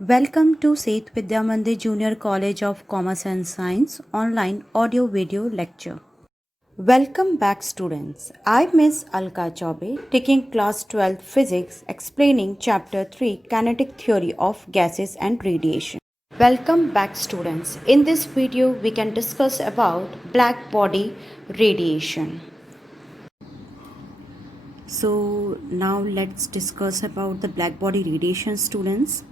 Welcome to Seth Vidya Mandir Junior College of Commerce and Science online audio video lecture. Welcome back students. I Miss Alka Chaube taking class 12 physics explaining chapter 3 kinetic theory of gases and radiation. Welcome back students. In this video we can discuss about black body radiation. So now let's discuss about the black body radiation students.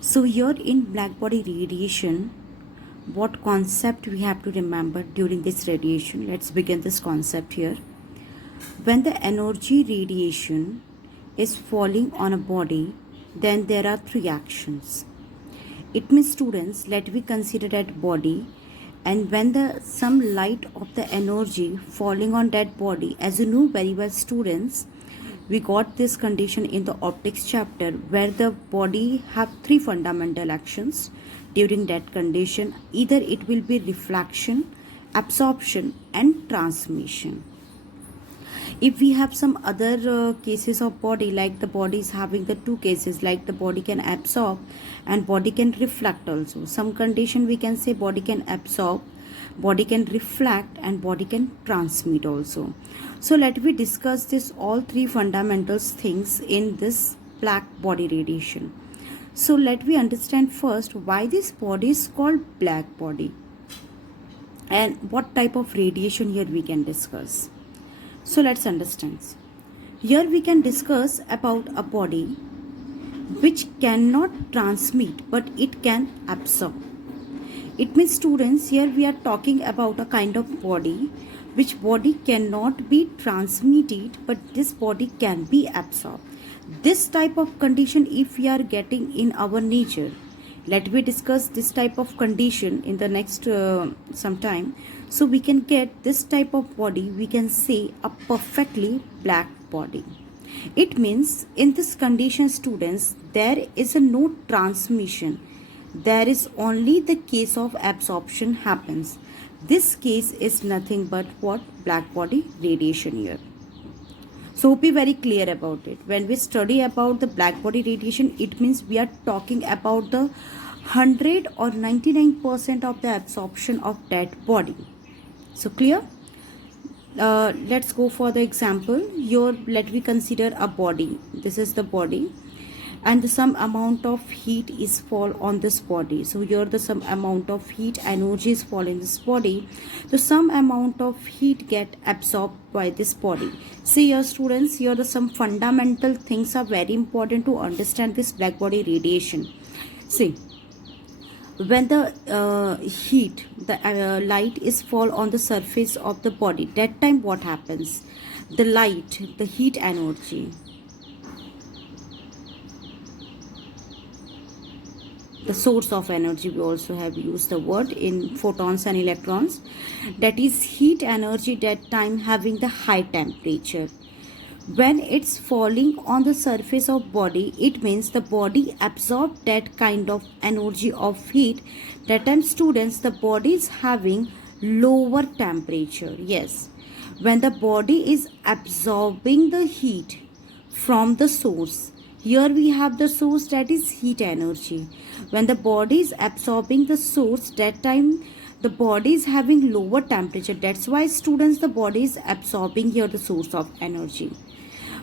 So here in black body radiation, what concept we have to remember during this radiation? Let's begin this concept here. When the energy radiation is falling on a body, then there are three actions. It means students, let me consider that body, and when the some light of the energy falling on that body, as you know very well students, we got this condition in the optics chapter where the body have three fundamental actions during that condition. Either it will be reflection, absorption and transmission. If we have some other cases of body, like the body is having the two cases, like the body can absorb and body can reflect also. Some condition we can say body can absorb, body can reflect and body can transmit also. So let me discuss this all three fundamental things in this black body radiation. So let me understand first why this body is called black body and what type of radiation here we can discuss. So let's understand. Here we can discuss about a body which cannot transmit but it can absorb. It means students, here we are talking about a kind of body which body cannot be transmitted but this body can be absorbed. This type of condition if we are getting in our nature, let me discuss this type of condition in the next some time. So we can get this type of body, we can say a perfectly black body. It means in this condition students, there is a no transmission. There is only the case of absorption happens. This case is nothing but what? Black body radiation here. So be very clear about it. When we study about the black body radiation, it means we are talking about the 100 or 99% of the absorption of that body. So clear? Let's go for the example. Here let me consider a body. This is the body and some amount of heat is fall on this body. So here the some amount of heat energy is fall in this body. So some amount of heat get absorbed by this body. See here students, here the some fundamental things are very important to understand this black body radiation. See, when the heat, the light is fall on the surface of the body, that time what happens? The light, the heat energy, the source of energy, we also have used the word in photons and electrons, that is heat energy that time having the high temperature. When it's falling on the surface of body, it means the body absorb that kind of energy of heat. That time students, the body is having lower temperature. Yes, when the body is absorbing the heat from the source, here we have the source, that is heat energy. When the body is absorbing the source, that time the body is having lower temperature. That's why students, the body is absorbing here the source of energy.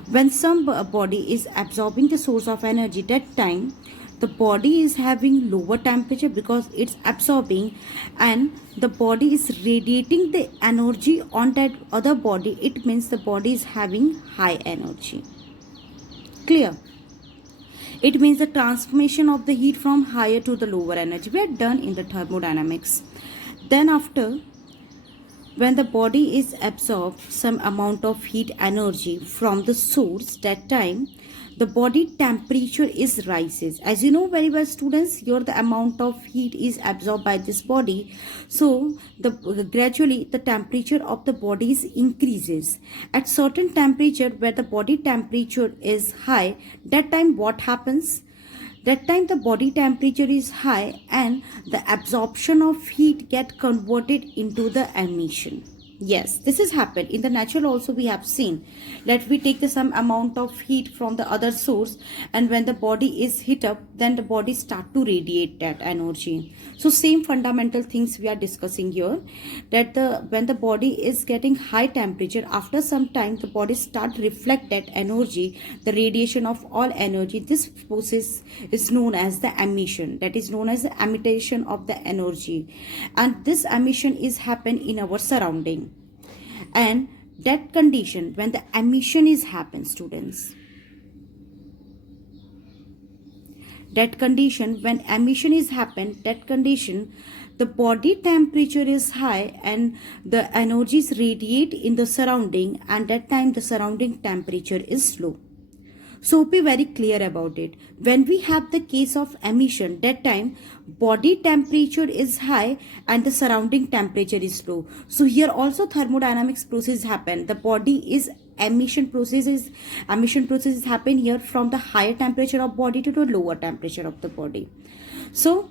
When some body is absorbing the source of energy, that time the body is having lower temperature because it's absorbing and the body is radiating the energy on that other body. It means the body is having high energy. Clear? It means the transformation of the heat from higher to the lower energy. We are done in the thermodynamics. Then after, when the body is absorbed some amount of heat energy from the source, that time the body temperature is rises. As you know very well students, here the amount of heat is absorbed by this body. So gradually the temperature of the body is increases. At certain temperature where the body temperature is high, that time what happens? That time the body temperature is high and the absorption of heat get converted into the emission. Yes, this has happened. In the natural also we have seen. Let we take the some amount of heat from the other source, and when the body is heat up, then the body start to radiate that energy. So same fundamental things we are discussing here, that the when the body is getting high temperature, after some time the body start reflect that energy, the radiation of all energy. This process is known as the emission. That is known as the emission of the energy, and this emission is happen in our surrounding. And that condition, when the emission is happen, students, that condition when emission is happen, that condition the body temperature is high and the energies radiate in the surrounding, and that time the surrounding temperature is low. So be very clear about it. When we have the case of emission, that time body temperature is high and the surrounding temperature is low. So here also thermodynamics process happen. The body is emission processes happen here from the higher temperature of body to the lower temperature of the body. So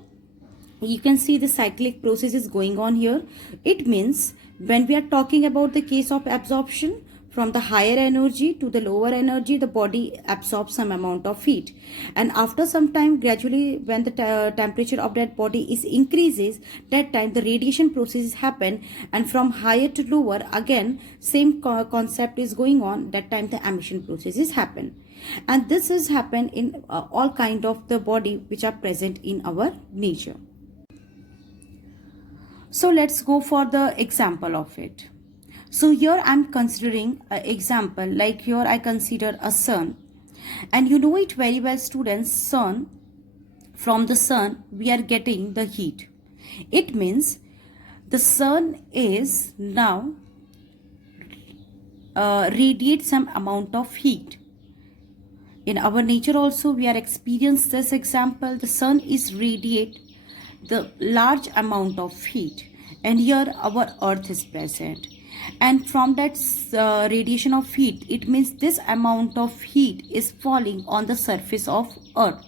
you can see the cyclic process is going on here. It means when we are talking about the case of absorption, from the higher energy to the lower energy, the body absorbs some amount of heat, and after some time, gradually when the temperature of that body is increases, that time the radiation processes happen, and from higher to lower, again same concept is going on. That time the emission processes happen, and this has happened in all kind of the body which are present in our nature. So let's go for the example of it. So here I'm considering an example, like here I consider a sun, and you know it very well, students. From the sun we are getting the heat. It means the sun is now radiate some amount of heat. In our nature also we are experiencing this example. The sun is radiate the large amount of heat, and here our earth is present, and from that radiation of heat, it means this amount of heat is falling on the surface of earth.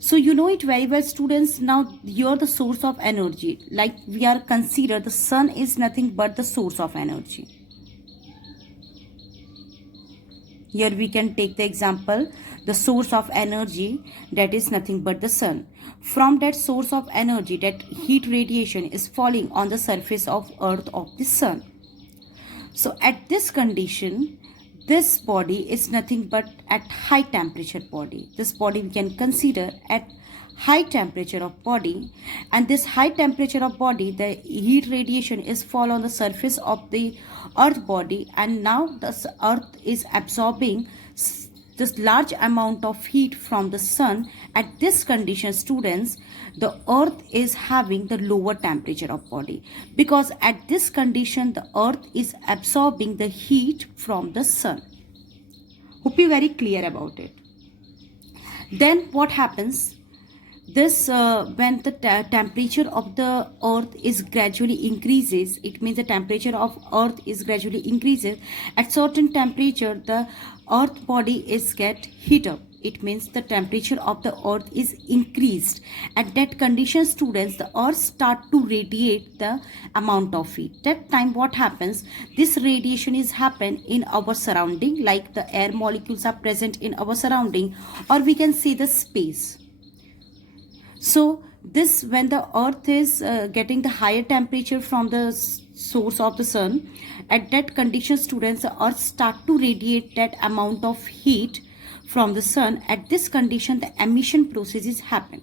So you know it very well, students. Now you're the source of energy, like we are consider the sun is nothing but the source of energy. Here we can take the example, the source of energy, that is nothing but the sun. From that source of energy, that heat radiation is falling on the surface of earth of the sun. So at this condition, this body is nothing but at high temperature body. This body we can consider at high temperature of body, and this high temperature of body, the heat radiation is fall on the surface of the earth body, and now this earth is absorbing this large amount of heat from the sun. At this condition, students, the earth is having the lower temperature of body, because at this condition the earth is absorbing the heat from the sun. Hope you very clear about it. Then what happens, this when the temperature of the earth is gradually increases, it means the temperature of earth is gradually increases. At certain temperature the earth body is get heat up. It means the temperature of the earth is increased. At that condition, students, the earth start to radiate the amount of heat. That time what happens, this radiation is happen in our surrounding, like the air molecules are present in our surrounding, or we can see the space. So this, when the earth is getting the higher temperature from the source of the sun, at that condition, students, the earth start to radiate that amount of heat from the sun. At this condition, the emission processes happen.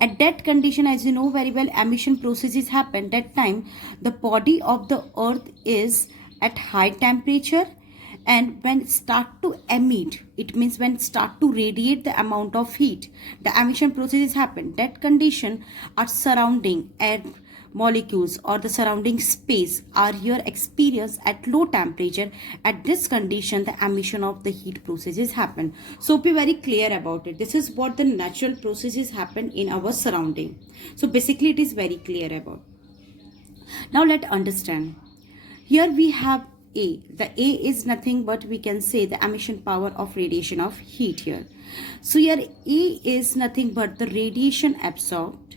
At that condition, as you know very well, emission processes happen. That time the body of the earth is at high temperature, and when it start to emit, it means when it start to radiate the amount of heat, the emission processes happen. That condition, our surrounding air molecules or the surrounding space are here experienced at low temperature. At this condition, the emission of the heat processes happen. So be very clear about it. This is what the natural processes happen in our surrounding. So basically it is very clear about. Now let's understand. Here we have A. The A is nothing but, we can say, the emission power of radiation of heat here. So here A is nothing but the radiation absorbed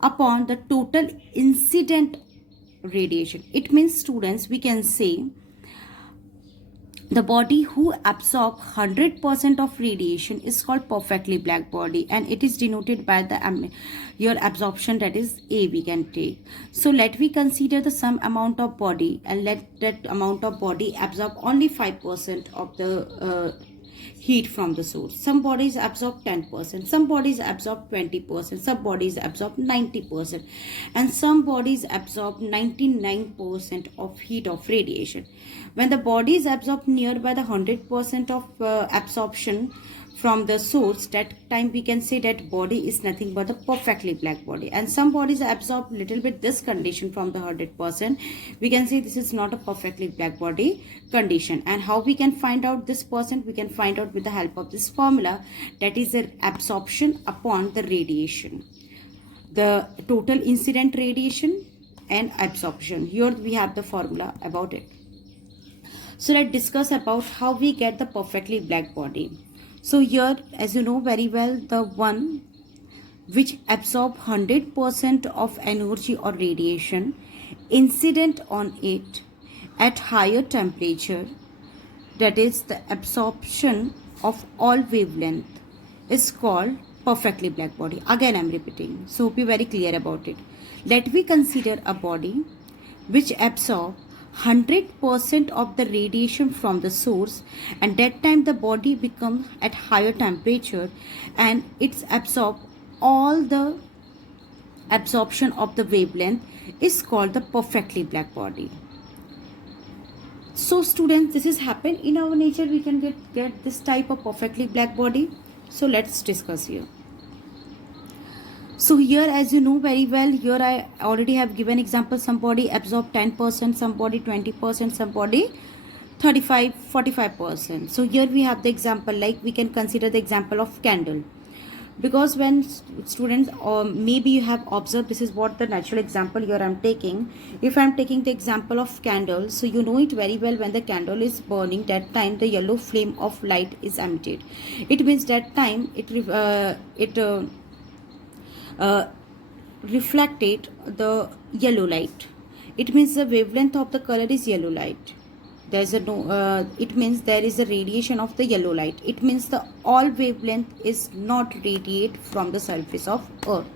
upon the total incident radiation. It means, students, we can say the body who absorb 100% of radiation is called perfectly black body, and it is denoted by the your absorption, that is A we can take. So let we consider the some amount of body, and let that amount of body absorb only 5% of the heat from the source. Some bodies absorb 10%, some bodies absorb 20%, some bodies absorb 90%, and some bodies absorb 99% of heat of radiation. When the bodies absorb nearby the 100% of absorption from the source, that time we can say that body is nothing but the perfectly black body. And some bodies absorb little bit this condition from the 100%, we can say this is not a perfectly black body condition. And how we can find out this percent? We can find out with the help of this formula, that is the absorption upon the radiation, the total incident radiation and absorption. Here we have the formula about it. So let's discuss about how we get the perfectly black body. So here, as you know very well, the one which absorb 100% of energy or radiation incident on it at higher temperature, that is the absorption of all wavelength, is called perfectly black body. Again I am repeating, so be very clear about it. Let we consider a body which absorb 100% of the radiation from the source, and that time the body becomes at higher temperature and it's absorb all the absorption of the wavelength is called the perfectly black body. So students, this is happen in our nature, we can get this type of perfectly black body. So let's discuss here. So here, as you know very well, here I already have given example. Some body absorb 10%, some body 20%, some body 45-45%. So here we have the example, like we can consider the example of candle, because when students, or maybe you have observed, this is what the natural example here I'm taking. If I'm taking the example of candle, so you know it very well, when the candle is burning, that time the yellow flame of light is emitted. It means that time it reflected the yellow light. It means the wavelength of the color is yellow light. There's a no it means there is a radiation of the yellow light. It means the all wavelength is not radiate from the surface of earth.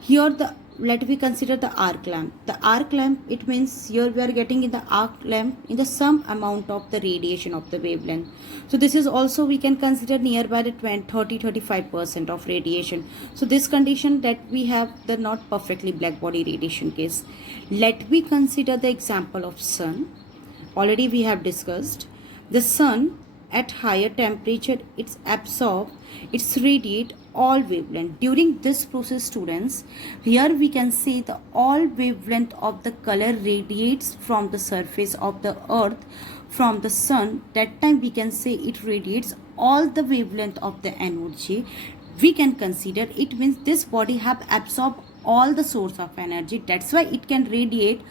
Here let me consider the arc lamp. The arc lamp, it means here we are getting in the arc lamp in the some amount of the radiation of the wavelength. So this is also we can consider nearby the 30-35% of radiation. So this condition that we have the not perfectly black body radiation case. Let me consider the example of sun. Already we have discussed the sun at higher temperature, it's absorb, it's radiate all wavelength. During this process, students, here we can say the all wavelength of the color radiates from the surface of the earth, from the sun. That time we can say it radiates all the wavelength of the energy. We can consider it means this body have absorbed all the source of energy. That's why it can radiate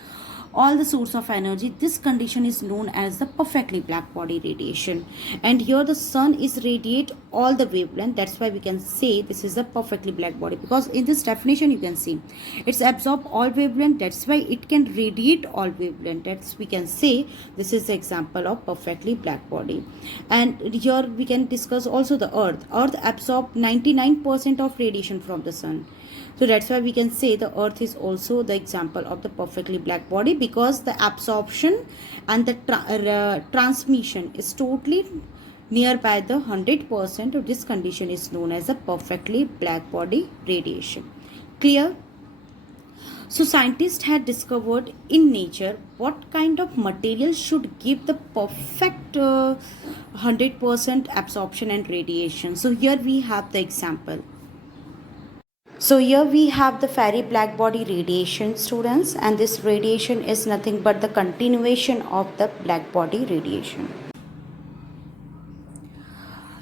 all the source of energy. This condition is known as the perfectly black body radiation. And here the sun is radiate all the wavelength. That's why we can say this is a perfectly black body, because in this definition you can see it's absorb all wavelength. That's why it can radiate all wavelength. That's we can say this is the example of perfectly black body. And here we can discuss also the earth. Earth absorb 99% of radiation from the sun. So that's why we can say the earth is also the example of the perfectly black body, because the absorption and the transmission is totally nearby the 100%. This condition is known as the perfectly black body radiation. Clear? So scientists had discovered in nature what kind of material should give the perfect 100% absorption and radiation. So here we have the example. So here we have the very black body radiation, students, and this radiation is nothing but the continuation of the black body radiation.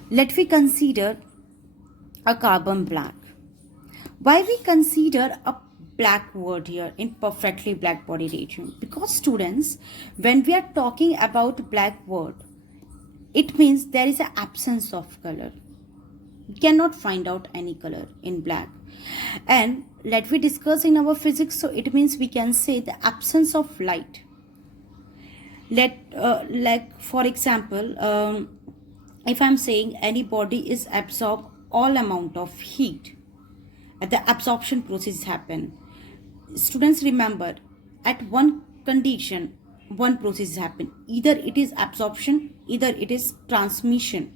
Let we consider a carbon black. Why we consider a black word here in perfectly black body radiation? Because students, when we are talking about black word, it means there is an absence of color. cannot find out any color in black. And let we discuss in our physics. So it means we can say the absence of light. Like for example, if I'm saying any body is absorb all amount of heat, the absorption process happen. Students remember, at one condition one process happen, either it is absorption, either it is transmission,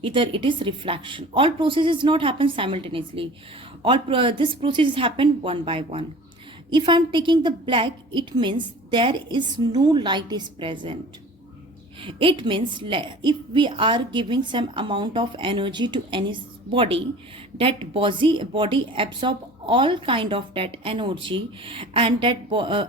either it is reflection. All processes not happen simultaneously. This process happen one by one. If I'm taking the black, it means there is no light is present. It means if we are giving some amount of energy to any body, that body absorb all kind of that energy, and that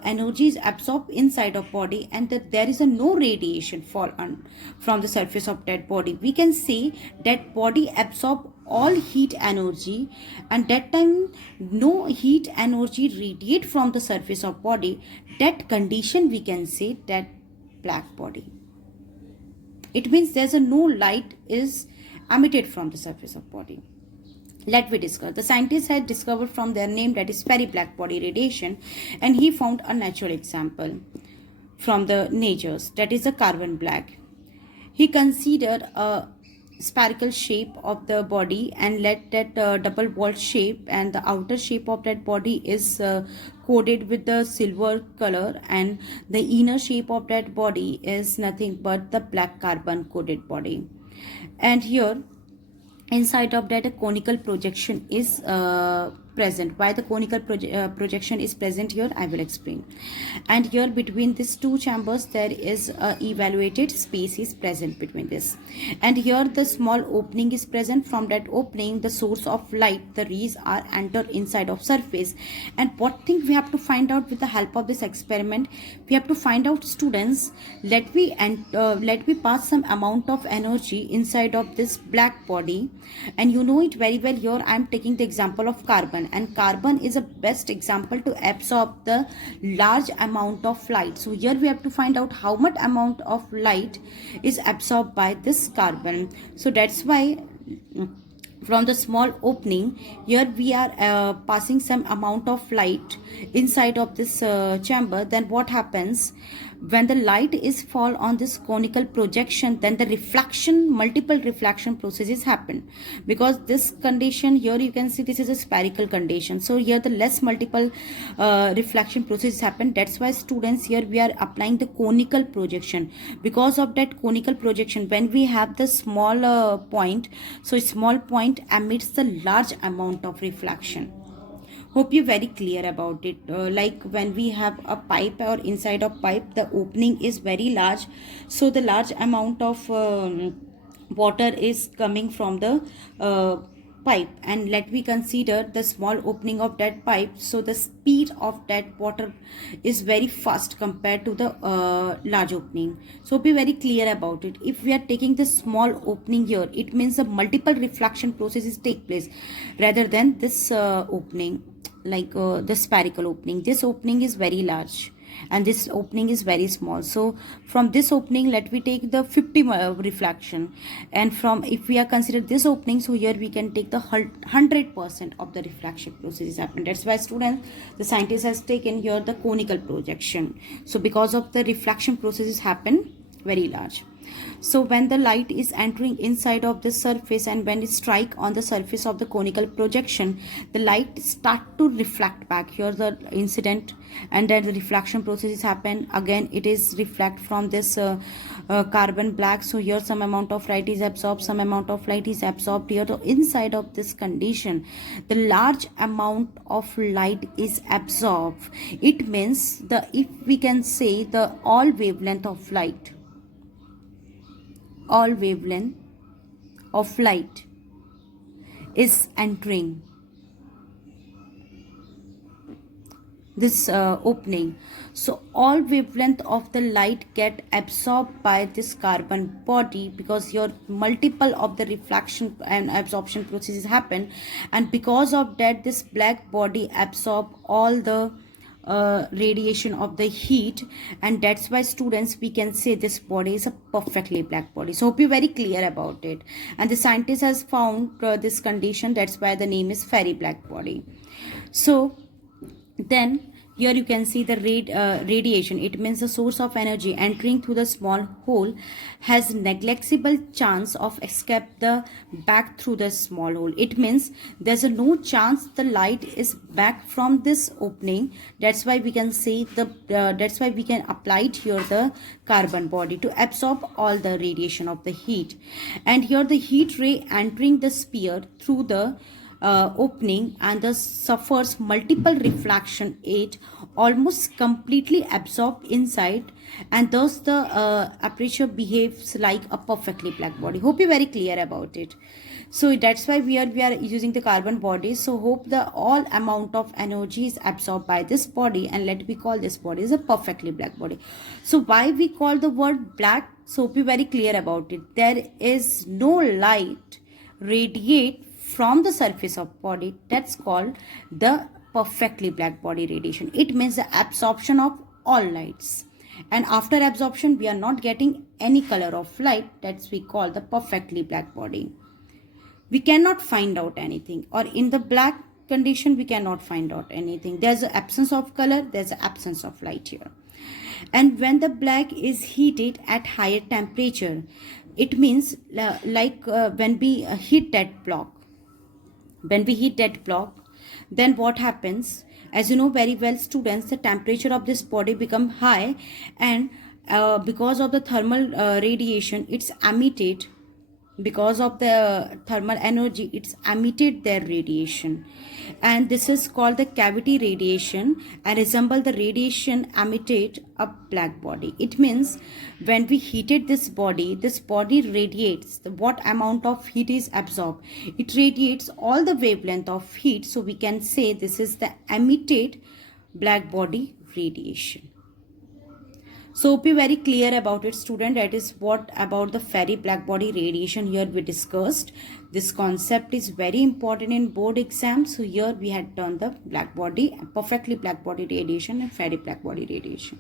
energy is absorbed inside of body, and that there is a no radiation fall on from the surface of that body. We can say that body absorb all heat energy, and that time no heat energy radiate from the surface of body. That condition we can say that black body. It means there's a no light is emitted from the surface of body. Let me discuss. The scientists had discovered from their name that is very black body radiation, and he found a natural example from the natures, that is the carbon black. He considered a spherical shape of the body and let that double walled shape, and the outer shape of that body is coated with the silver color, and the inner shape of that body is nothing but the black carbon coated body. And here inside of that a conical projection is present. Why the conical projection is present here, I will explain. And here between these two chambers there is a evaluated space is present between this, and here the small opening is present. From that opening the source of light, the rays are entered inside of surface. And what thing we have to find out with the help of this experiment, we have to find out, students, let we pass some amount of energy inside of this black body. And you know it very well, here I am taking the example of carbon, and carbon is a best example to absorb the large amount of light. So here we have to find out how much amount of light is absorbed by this carbon. So that's why from the small opening here we are passing some amount of light inside of this chamber. Then what happens, when the light is fall on this conical projection, then the reflection, multiple reflection processes happen. Because this condition here you can see this is a spherical condition, so here the less multiple reflection processes happen. That's why students here we are applying the conical projection. Because of that conical projection, when we have the small point, so small point emits the large amount of reflection. Hope you very clear about it. Like when we have a pipe, or inside of pipe the opening is very large, so the large amount of water is coming from the pipe, and let we consider the small opening of that pipe, so the speed of that water is very fast compared to the large opening. So be very clear about it. If we are taking the small opening here, it means the multiple reflection processes take place rather than this opening, like the spherical opening. This opening is very large and this opening is very small. So from this opening let we take the 50 reflection, and from if we are considered this opening, so here we can take the 100% of the reflection processes happen. That's why students, the scientist has taken here the conical projection. So because of the reflection processes happen very large. So when the light is entering inside of the surface, and when it strike on the surface of the conical projection, the light start to reflect back. Here the incident, and then the reflection processes happen. Again it is reflect from this carbon black. So here some amount of light is absorbed, some amount of light is absorbed here. So inside of this condition the large amount of light is absorbed. It means the, if we can say, the all wavelength of light, all wavelength of light is entering this opening. So all wavelength of the light get absorbed by this carbon body, because your multiple of the reflection and absorption processes happen, and because of that this black body absorb all the radiation of the heat, and that's why students we can say this body is a perfectly black body. So hope you're very clear about it. And the scientist has found this condition, that's why the name is fairy black body. So then here you can see the radiation. It means the source of energy entering through the small hole has negligible chance of escape the back through the small hole. It means there's no chance the light is back from this opening. That's why we can say that's why we can apply it here the carbon body to absorb all the radiation of the heat. And here the heat ray entering the sphere through the opening and thus suffers multiple reflection, it almost completely absorbed inside, and thus the aperture behaves like a perfectly black body. Hope you're very clear about it. So that's why we are using the carbon body. So hope the all amount of energy is absorbed by this body, and let me call this body is a perfectly black body. So why we call the word black? So hope you're very clear about it. There is no light radiate from the surface of body, that's called the perfectly black body radiation. It means the absorption of all lights, and after absorption we are not getting any color of light, that's we call the perfectly black body. We cannot find out anything, or in the black condition we cannot find out anything. There's an absence of color, there's an absence of light here. And when the black is heated at higher temperature, it means when we heat that block, then what happens? As you know very well students, the temperature of this body become high, and because of the thermal radiation it's emitted, because of the thermal energy it's emitted their radiation, and this is called the cavity radiation and resemble the radiation emitted a black body. It means when we heated this body radiates what amount of heat is absorbed, it radiates all the wavelength of heat. So we can say this is the emitted black body radiation. So be very clear about it student. That is what about the fairy black body radiation here we discussed. This concept is very important in board exams. So here we had done the black body, perfectly black body radiation and fairy black body radiation.